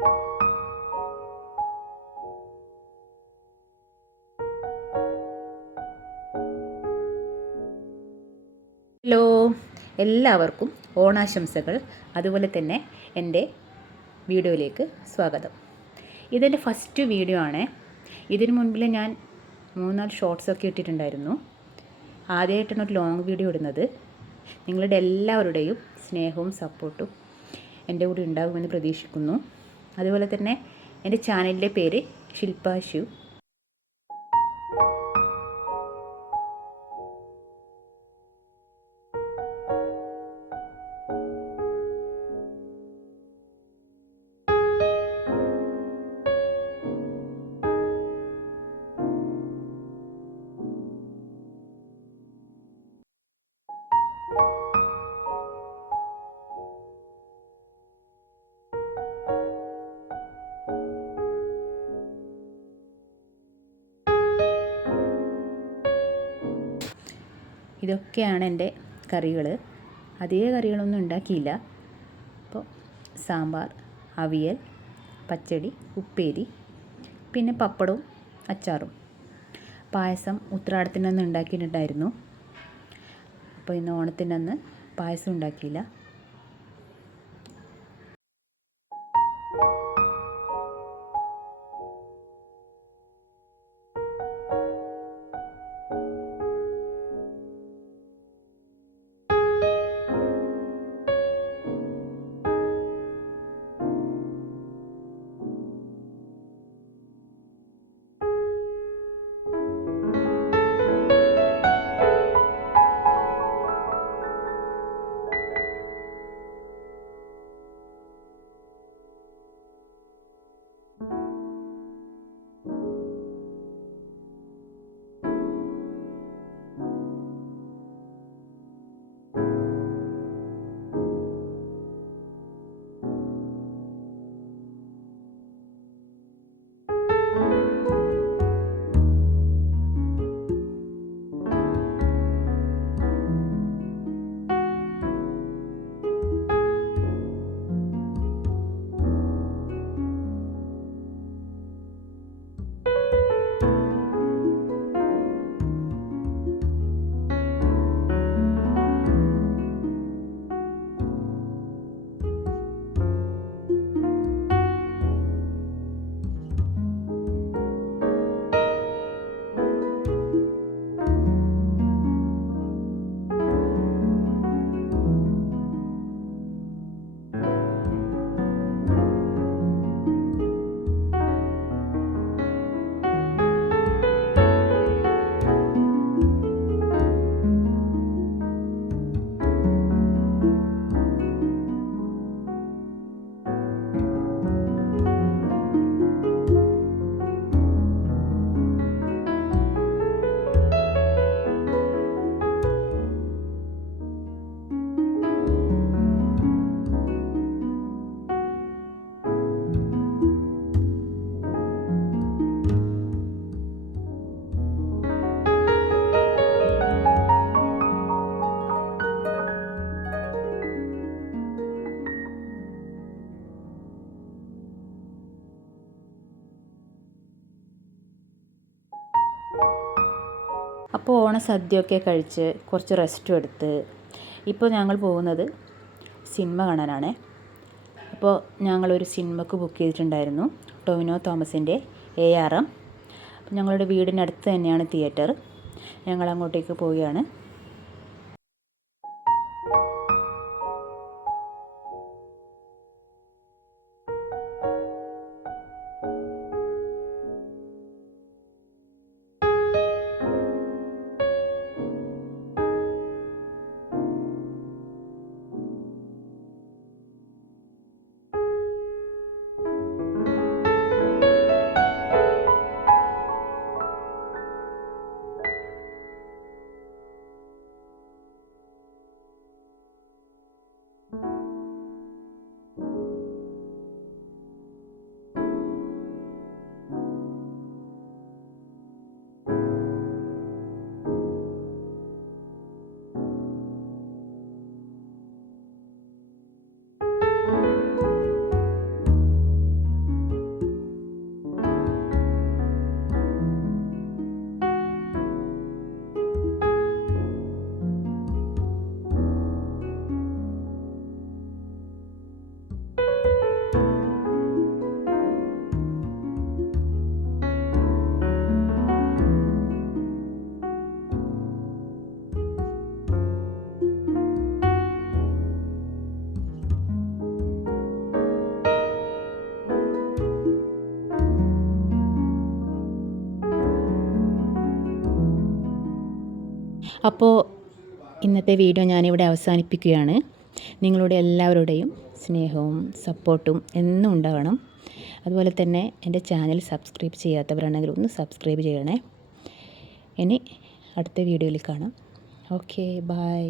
Hello, എല്ലാവർക്കും ഓണാശംസകൾ. അതുപോലെ തന്നെ എൻ്റെ വീഡിയോയിലേക്ക് സ്വാഗതം. ഇതെൻ്റെ ഫസ്റ്റ് വീഡിയോ ആണ്. ഇതിനു മുൻപിൽ ഞാൻ 3-4 ഷോർട്സൊക്കെ ഇട്ടിട്ടുണ്ടായിരുന്നു. ആദ്യമായിട്ടാണ് ഒരു ലോങ് വീഡിയോ ഇടുന്നത്. നിങ്ങളുടെ എല്ലാവരുടെയും സ്നേഹവും സപ്പോർട്ടും എൻ്റെ കൂടെ ഉണ്ടാകുമെന്ന് പ്രതീക്ഷിക്കുന്നു. അതുപോലെ തന്നെ എൻ്റെ ചാനലിൻ്റെ പേര് ശില്പ ശിവ്. ഇതൊക്കെയാണ് എൻ്റെ കറികൾ. അധിക കറികളൊന്നും ഉണ്ടാക്കിയില്ല. അപ്പോൾ സാമ്പാർ, അവിയൽ, പച്ചടി, ഉപ്പേരി, പിന്നെ പപ്പടവും അച്ചാറും. പായസം ഉത്രാടത്തിൻ്റെ അന്ന് ഉണ്ടാക്കിയിട്ടുണ്ടായിരുന്നു. അപ്പോൾ ഇന്ന് ഓണത്തിൻ്റെ അന്ന് പായസം ഉണ്ടാക്കിയില്ല. അപ്പോൾ ഓണസദ്യയൊക്കെ കഴിച്ച് കുറച്ച് റെസ്റ്റും എടുത്ത് ഇപ്പോൾ ഞങ്ങൾ പോകുന്നത് സിനിമ കാണാനാണ്. അപ്പോൾ ഞങ്ങളൊരു സിനിമക്ക് ബുക്ക് ചെയ്തിട്ടുണ്ടായിരുന്നു, ടൊവിനോ തോമസിൻ്റെ ARM. ഞങ്ങളുടെ വീടിനടുത്ത് തന്നെയാണ് തിയേറ്റർ. ഞങ്ങൾ അങ്ങോട്ടേക്ക് പോവുകയാണ്. അപ്പോൾ ഇന്നത്തെ വീഡിയോ ഞാനിവിടെ അവസാനിപ്പിക്കുകയാണ്. നിങ്ങളുടെ എല്ലാവരുടെയും സ്നേഹവും സപ്പോർട്ടും എന്നും ഉണ്ടാകണം. അതുപോലെ തന്നെ എൻ്റെ ചാനൽ സബ്സ്ക്രൈബ് ചെയ്യാത്തവരാണെങ്കിൽ ഒന്ന് സബ്സ്ക്രൈബ് ചെയ്യണേ. ഇനി അടുത്ത വീഡിയോയിൽ കാണാം. Okay, by.